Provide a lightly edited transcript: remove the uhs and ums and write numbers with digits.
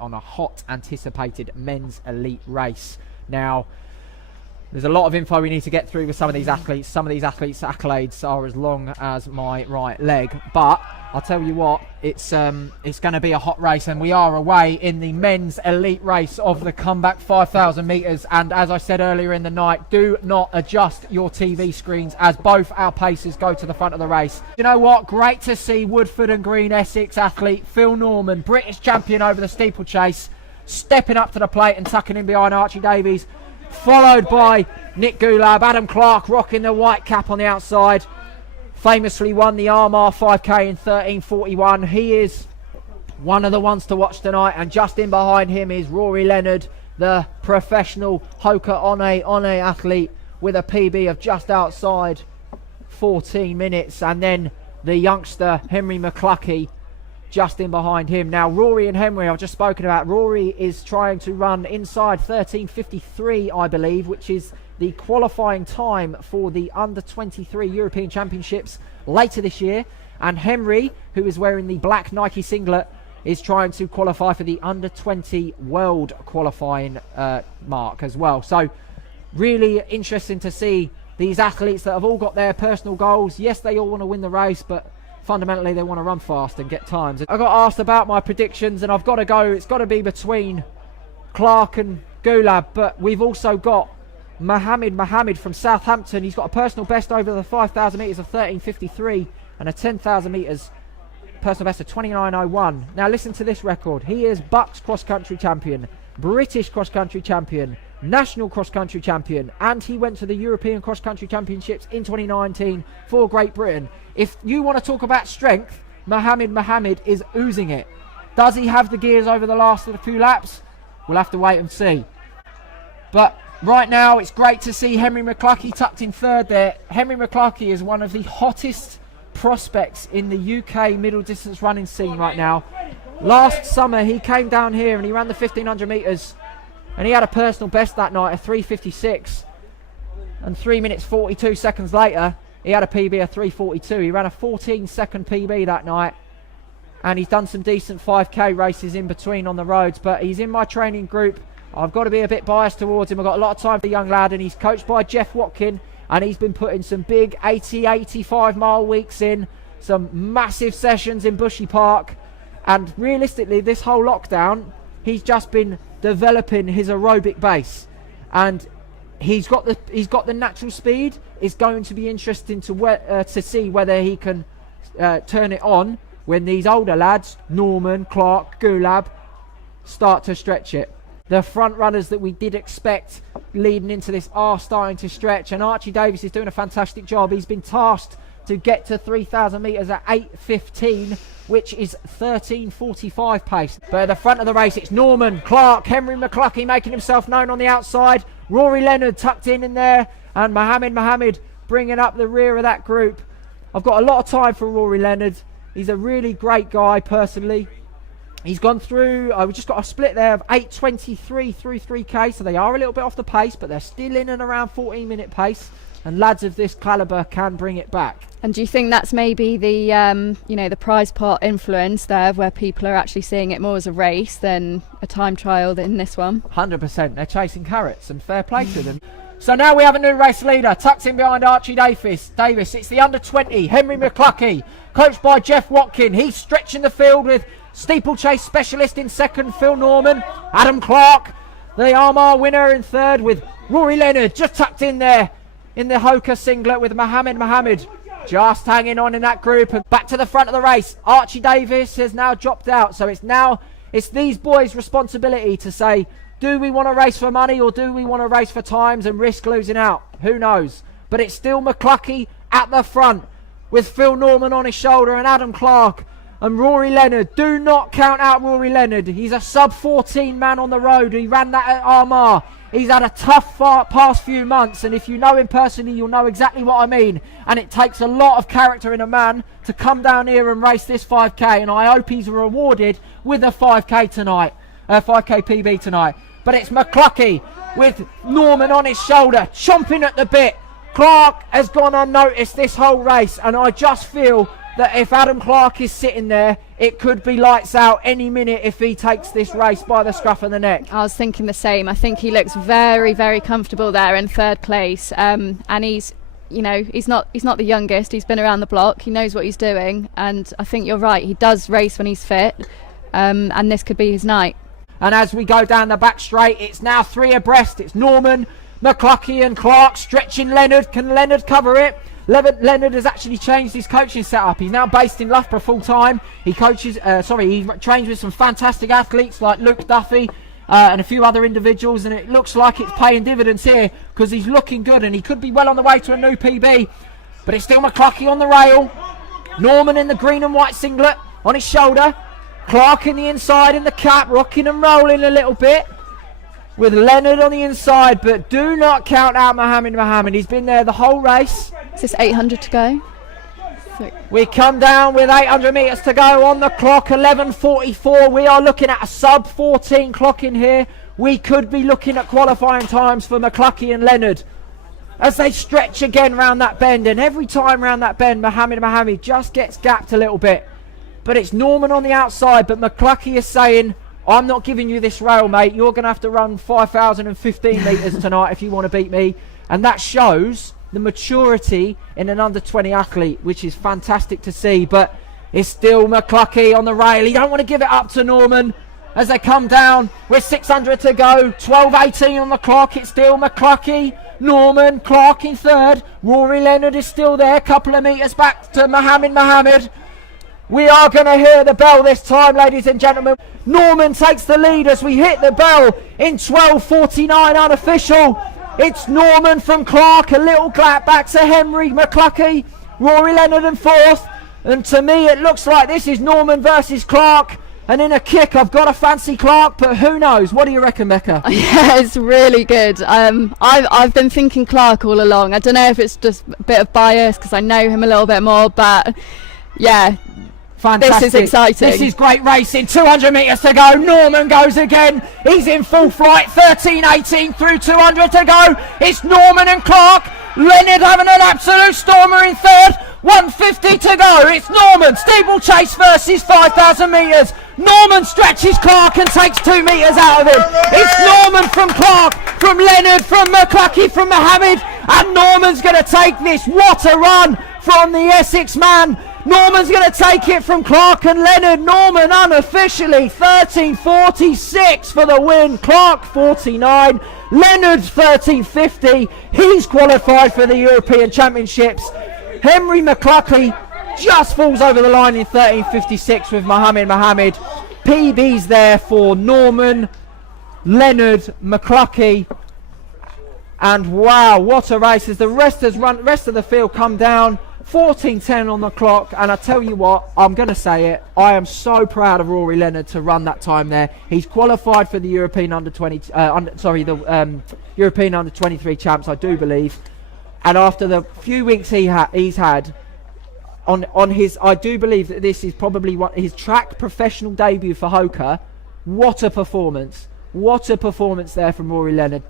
on a hot anticipated men's elite race. Now, there's a lot of info we need to get through with some of these athletes. Some of these athletes' accolades are as long as my right leg, but I'll tell you what, it's going to be a hot race, and we are away in the men's elite race of the comeback 5,000 metres. And as I said earlier in the night, do not adjust your TV screens as both our pacers go to the front of the race. You know what? Great to see Woodford and Green Essex athlete Phil Norman, British champion over the steeplechase, stepping up to the plate and tucking in behind Archie Davies, followed by Nick Gulab. Adam Clark rocking the white cap on the outside. Famously won the Armagh 5k in 13:41. He is one of the ones to watch tonight, and just in behind him is Rory Leonard, the professional Hoka One athlete, with a PB of just outside 14 minutes, and then the youngster Henry McCluckey just in behind him. Now, Rory and Henry, I've just spoken about. Rory is trying to run inside 13:53, I believe, which is the qualifying time for the under-23 European Championships later this year. And Henry, who is wearing the black Nike singlet, is trying to qualify for the under-20 world qualifying mark as well. So really interesting to see these athletes that have all got their personal goals. Yes, they all want to win the race, but fundamentally they want to run fast and get times. I got asked about my predictions, and I've got to go. It's got to be between Clark and Gulab, but we've also got Mohammed from Southampton. He's got a personal best over the 5,000 metres of 13:53 and a 10,000 metres personal best of 29:01. Now listen to this record. He is Bucks cross-country champion, British cross-country champion, national cross-country champion, and he went to the European cross-country championships in 2019 for Great Britain. If you want to talk about strength, Mohammed is oozing it. Does he have the gears over the last few laps? We'll have to wait and see. But right now, it's great to see Henry McCluckey tucked in third there. Henry McCluckey is one of the hottest prospects in the UK middle distance running scene right now. Last summer, he came down here and he ran the 1,500 metres, and he had a personal best that night of 3:56. And 3 minutes 42 seconds later, he had a PB of 3:42. He ran a 14-second PB that night, and he's done some decent 5k races in between on the roads, but he's in my training group. I've got to be a bit biased towards him. I've got a lot of time for the young lad, and he's coached by Jeff Watkin, and he's been putting some big 85 mile weeks in, some massive sessions in Bushy Park, and realistically this whole lockdown he's just been developing his aerobic base, and he's got the natural speed. It's going to be interesting to see whether he can turn it on when these older lads, Norman, Clark, Gulab, start to stretch it. The front runners that we did expect leading into this are starting to stretch, and Archie Davies is doing a fantastic job. He's been tasked to get to 3,000 metres at 8:15, which is 13:45 pace. But at the front of the race, it's Norman, Clark, Henry McCluckey making himself known on the outside, Rory Leonard tucked in there, and Mohammed bringing up the rear of that group. I've got a lot of time for Rory Leonard. He's a really great guy personally. He's gone through, we've just got a split there of 8:23 through 3k, so they are a little bit off the pace, but they're still in and around 14-minute pace, and lads of this calibre can bring it back. And do you think that's maybe the the prize pot influence there, where people are actually seeing it more as a race than a time trial in this one? 100%. They're chasing carrots, and fair play to them. So now we have a new race leader, tucked in behind Archie Davies. It's the under-20, Henry McCluckey, coached by Jeff Watkin. He's stretching the field with steeplechase specialist in second, Phil Norman. Adam Clark, the Armagh winner, in third, with Rory Leonard just tucked in there in the Hoka singlet with Mohammed just hanging on in that group. And back to the front of the race, Archie Davies has now dropped out, so it's these boys' responsibility to say, do we want to race for money or do we want to race for times and risk losing out? Who knows? But it's still McCluckey at the front with Phil Norman on his shoulder and Adam Clark and Rory Leonard. Do not count out Rory Leonard. He's a sub-14 man on the road. He ran that at Armagh. He's had a tough past few months, and if you know him personally, you'll know exactly what I mean. And it takes a lot of character in a man to come down here and race this 5k, and I hope he's rewarded with a 5k tonight, 5k PB tonight. But it's McCluckey with Norman on his shoulder, chomping at the bit. Clark has gone unnoticed this whole race, and I just feel that if Adam Clark is sitting there, it could be lights out any minute if he takes this race by the scruff of the neck. I was thinking the same. I think he looks very, very comfortable there in third place, and he's not the youngest. He's been around the block. He knows what he's doing, and I think you're right. He does race when he's fit, and this could be his night. And as we go down the back straight, it's now 3 abreast. It's Norman, McCluckey and Clark stretching Leonard. Can Leonard cover it? Leonard has actually changed his coaching setup. He's now based in Loughborough full time. He coaches, he trains with some fantastic athletes like Luke Duffy and a few other individuals, and it looks like it's paying dividends here because he's looking good and he could be well on the way to a new PB. But it's still McCluckey on the rail. Norman in the green and white singlet on his shoulder. Clark in the inside in the cap, rocking and rolling a little bit, with Leonard on the inside, but do not count out Mohammed. He's been there the whole race. Is this 800 to go? We come down with 800 metres to go on the clock, 11:44. We are looking at a sub 14 clock in here. We could be looking at qualifying times for McCluckey and Leonard as they stretch again round that bend, and every time round that bend Mohammed just gets gapped a little bit. But it's Norman on the outside, but McCluckey is saying, I'm not giving you this rail, mate. You're going to have to run 5,015 metres tonight if you want to beat me. And that shows the maturity in an under-20 athlete, which is fantastic to see. But it's still McCluckey on the rail. He don't want to give it up to Norman as they come down with 600 to go. 12:18 on the clock. It's still McCluckey, Norman, Clark in third. Rory Leonard is still there. A couple of metres back to Mohammed. We are going to hear the bell this time, ladies and gentlemen. Norman takes the lead as we hit the bell in 12:49 unofficial. It's Norman from Clark, a little gap back to Henry McCluckey, Rory Leonard in fourth. And to me, it looks like this is Norman versus Clark. And in a kick, I've got to fancy Clark, but who knows? What do you reckon, Becca? Yeah, it's really good. I've been thinking Clark all along. I don't know if it's just a bit of bias because I know him a little bit more, but yeah. Fantastic. This is exciting. This is great racing. 200 metres to go. Norman goes again. He's in full flight. 13:18 through 200 to go. It's Norman and Clark. Leonard having an absolute stormer in third. 150 to go. It's Norman. Steeplechase versus 5,000 metres. Norman stretches Clark and takes 2 metres out of him. It's Norman from Clark, from Leonard, from McCluckey, from Mohammed. And Norman's going to take this. What a run from the Essex man. Norman's going to take it from Clark and Leonard. Norman unofficially 13:46 for the win. Clark 49. Leonard 13:50. He's qualified for the European Championships. Henry McCluckey just falls over the line in 13:56 with Mohammed. PB's there for Norman, Leonard, McCluckey. And wow, what a race as the rest of the field come down. 14:10 on the clock, and I tell you what, I'm going to say it, I am so proud of Rory Leonard to run that time there. He's qualified for the European European Under-23 champs, I do believe. And after the few weeks he's had on his, I do believe that this is probably his track professional debut for Hoka. What a performance! What a performance there from Rory Leonard.